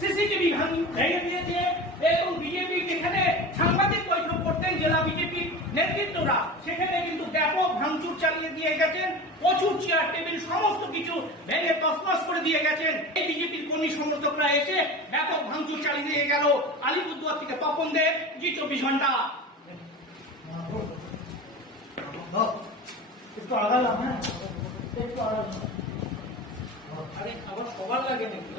CCTV ভেঙে দিয়েছে এবং বিজেপি যেখানে সাংবাদিক বৈঠক করতেন জেলা বিজেপির নেতৃত্বরা সেখানে কিন্তু ব্যাপক ভাঙচুর চালিয়ে দিয়ে গেছেন, প্রচুর চেয়ার টেবিল সমস্ত কিছু ভেঙে তছনছ করে দিয়ে গেছেন। এই বিজেপির কর্মী সমর্থকরা এসে ব্যাপক ভাঙচুর চালিয়ে দিয়ে গেল। আলিপুরদুয়ার থেকে তপন দে, জি 24 ঘন্টা। একটু আগালাম, হ্যাঁ একটু আগালাম। আরে আবার সবার লাগে নাকি?